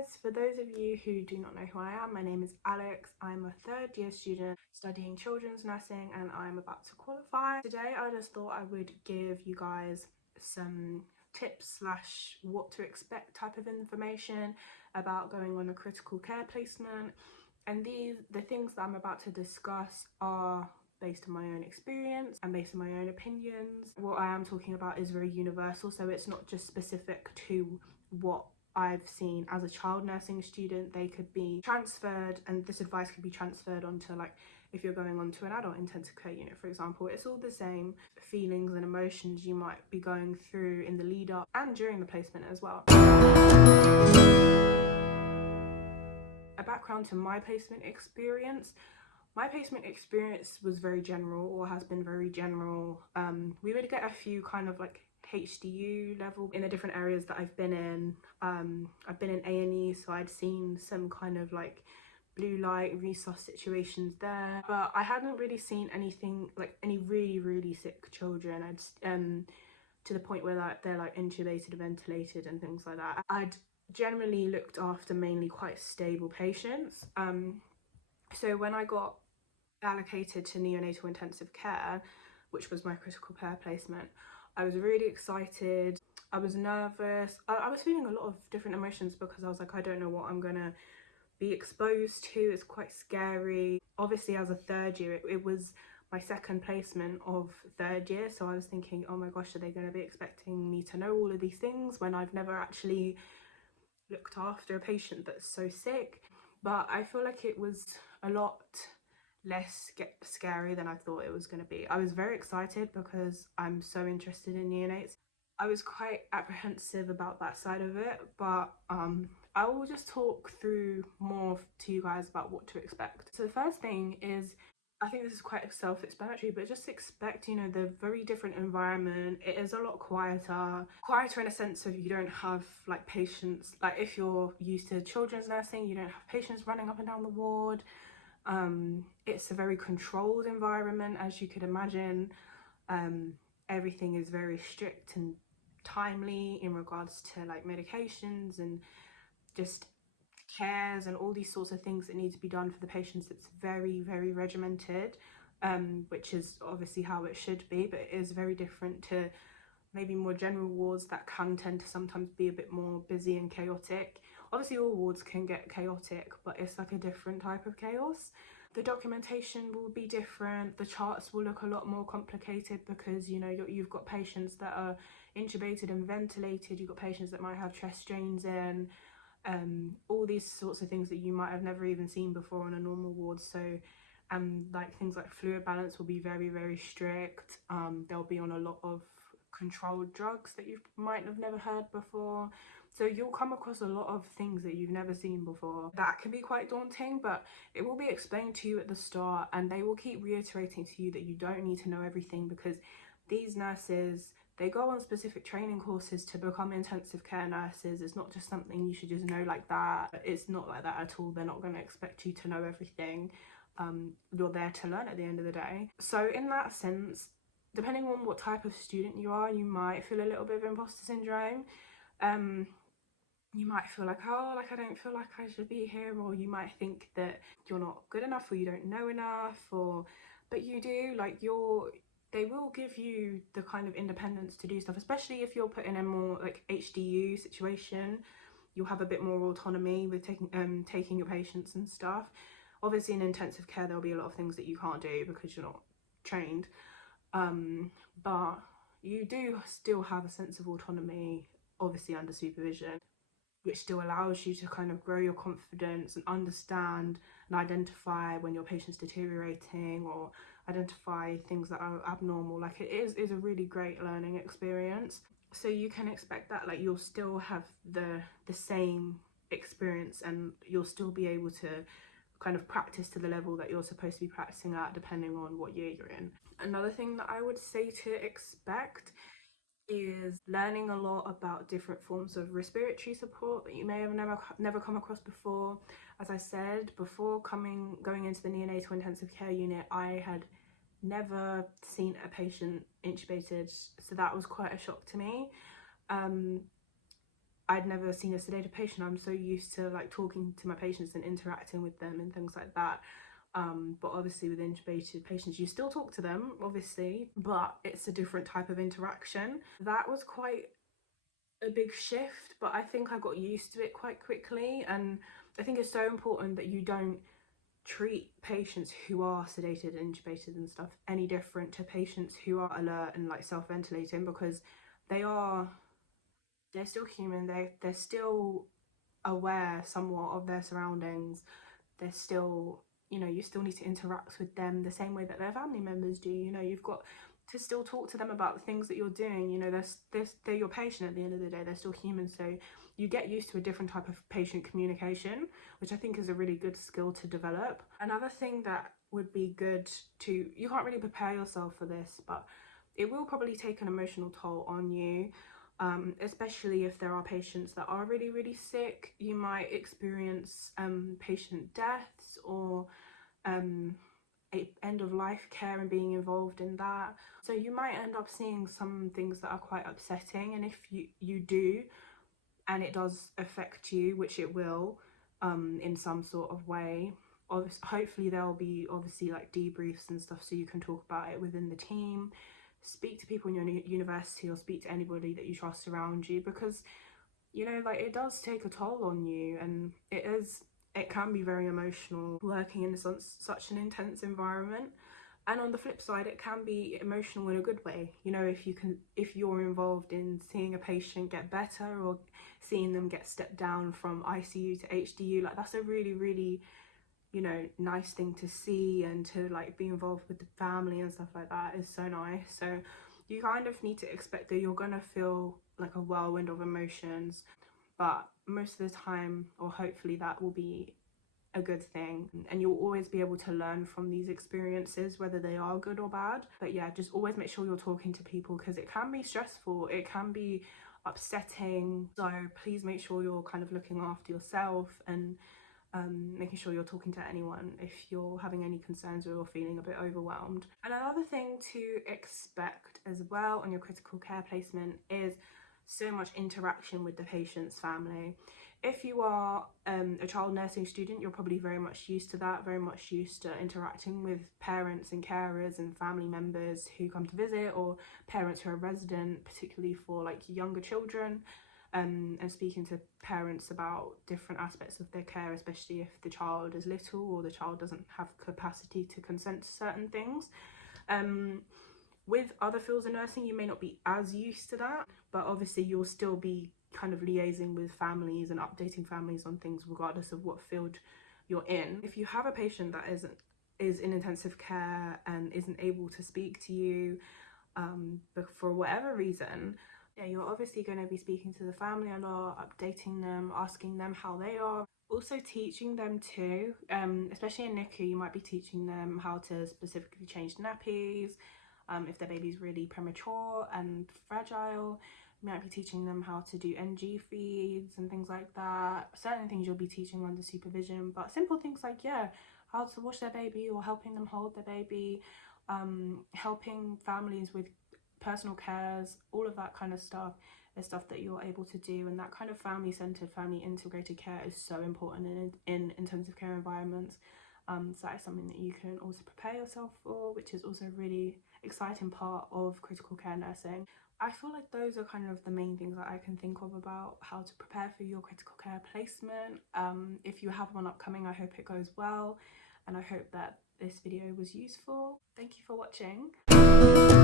guys, for those of you who do not know who I am, my name is Alex. I'm a third year student studying children's nursing and I'm about to qualify. Today I just thought I would give you guys some tips slash what to expect type of information about going on a critical care placement, and the things that I'm about to discuss are based on my own experience and based on my own opinions. What I am talking about is very universal, so it's not just specific to what I've seen as a child nursing student. They could be transferred, and this advice could be transferred onto, like, if you're going on to an adult intensive care unit, for example. It's all the same feelings and emotions you might be going through in the lead up and during the placement as well. A background to my placement experience. My placement experience was very general, or has been very general. We would get a few kind of like HDU level in the different areas that I've been in. I've been in A&E, so I'd seen some kind of like blue light resource situations there, but I hadn't really seen anything like any really sick children. To the point where like they're like intubated, ventilated and things like that. I'd generally looked after mainly quite stable patients. So when I got allocated to neonatal intensive care, which was my critical care placement, I was really excited. I was nervous. I was feeling a lot of different emotions because I was like, I don't know what I'm gonna be exposed to. It's quite scary. Obviously, as a third year, it was my second placement of third year, so I was thinking, oh my gosh, are they going to be expecting me to know all of these things when I've never actually looked after a patient that's so sick? But I feel like it was a lot less scary than I thought it was going to be. I was very excited because I'm so interested in neonates. I was quite apprehensive about that side of it, but I will just talk through more to you guys about what to expect. So the first thing is, I think this is quite self-explanatory, but just expect, you know, the very different environment. It is a lot quieter in a sense of you don't have like patients, like if you're used to children's nursing, you don't have patients running up and down the ward. It's a very controlled environment, as you could imagine. Everything is very strict and timely in regards to like medications and just cares and all these sorts of things that need to be done for the patients. It's very regimented, which is obviously how it should be, but it is very different to maybe more general wards that can tend to sometimes be a bit more busy and chaotic. Obviously all wards can get chaotic, but it's like a different type of chaos. The documentation will be different. The charts will look a lot more complicated because, you know, you've got patients that are intubated and ventilated. You've got patients that might have chest drains in, all these sorts of things that you might have never even seen before on a normal ward. So like things like fluid balance will be very strict. They'll be on a lot of controlled drugs that you might have never heard before. So you'll come across a lot of things that you've never seen before. That can be quite daunting, but it will be explained to you at the start, and they will keep reiterating to you that you don't need to know everything, because these nurses, they go on specific training courses to become intensive care nurses. It's not just something you should just know like that. It's not like that at all. They're not going to expect you to know everything. You're there to learn at the end of the day. So in that sense, depending on what type of student you are, you might feel a little bit of imposter syndrome. You might feel like, oh, like I don't feel like I should be here, or you might think that you're not good enough or you don't know enough, or but you do. Like they will give you the kind of independence to do stuff, especially if you're put in a more like HDU situation. You'll have a bit more autonomy with taking your patients and stuff. Obviously in intensive care there'll be a lot of things that you can't do because you're not trained, but you do still have a sense of autonomy, obviously under supervision, which still allows you to kind of grow your confidence and understand and identify when your patient's deteriorating, or identify things that are abnormal. Like it is a really great learning experience. So you can expect that like you'll still have the same experience, and you'll still be able to kind of practice to the level that you're supposed to be practicing at, depending on what year you're in. Another thing that I would say to expect is learning a lot about different forms of respiratory support that you may have never come across before. As I said before, going into the neonatal intensive care unit, I had never seen a patient intubated, so that was quite a shock to me. I'd never seen a sedated patient. I'm so used to like talking to my patients and interacting with them and things like that. But obviously with intubated patients, you still talk to them, obviously, but it's a different type of interaction. That was quite a big shift, but I think I got used to it quite quickly. And I think it's so important that you don't treat patients who are sedated and intubated and stuff any different to patients who are alert and like self-ventilating, because they're still human. They're still aware somewhat of their surroundings. They're still, you still need to interact with them the same way that their family members do. You've got to still talk to them about the things that you're doing. They're your patient at the end of the day. They're still human. So you get used to a different type of patient communication, which I think is a really good skill to develop. Another thing that would be good to, you can't really prepare yourself for this, but it will probably take an emotional toll on you. Especially if there are patients that are really, really sick. You might experience patient deaths or end of life care and being involved in that. So you might end up seeing some things that are quite upsetting, and if you do, and it does affect you, which it will, in some sort of way, hopefully there'll be obviously like debriefs and stuff so you can talk about it within the team. Speak to people in your university or speak to anybody that you trust around you, because like it does take a toll on you, and it can be very emotional working in such an intense environment. And on the flip side, it can be emotional in a good way. If you're involved in seeing a patient get better or seeing them get stepped down from ICU to HDU, like that's a really, really nice thing to see, and to like be involved with the family and stuff like that is so nice. So you kind of need to expect that you're gonna feel like a whirlwind of emotions, but most of the time, or hopefully, that will be a good thing, and you'll always be able to learn from these experiences, whether they are good or bad. But yeah, just always make sure you're talking to people, because it can be stressful, it can be upsetting. So please make sure you're kind of looking after yourself and making sure you're talking to anyone if you're having any concerns or you're feeling a bit overwhelmed. And another thing to expect as well on your critical care placement is so much interaction with the patient's family. If you are a child nursing student, you're probably very much used to that, very much used to interacting with parents and carers and family members who come to visit, or parents who are resident, particularly for like younger children. And speaking to parents about different aspects of their care, especially if the child is little or the child doesn't have capacity to consent to certain things. With other fields of nursing, you may not be as used to that, but obviously you'll still be kind of liaising with families and updating families on things regardless of what field you're in. If you have a patient that is in intensive care and isn't able to speak to you but for whatever reason, yeah, you're obviously going to be speaking to the family a lot, updating them, asking them how they are. Also teaching them too, especially in NICU, you might be teaching them how to specifically change nappies. If their baby's really premature and fragile, you might be teaching them how to do NG feeds and things like that. Certain things you'll be teaching under supervision, but simple things like, yeah, how to wash their baby or helping them hold their baby, helping families with personal cares, all of that kind of stuff is stuff that you're able to do. And that kind of family-centered, family integrated care is so important in intensive care environments. So that is something that you can also prepare yourself for, which is also a really exciting part of critical care nursing. I feel like those are kind of the main things that I can think of about how to prepare for your critical care placement. If you have one upcoming, I hope it goes well, and I hope that this video was useful. Thank you for watching.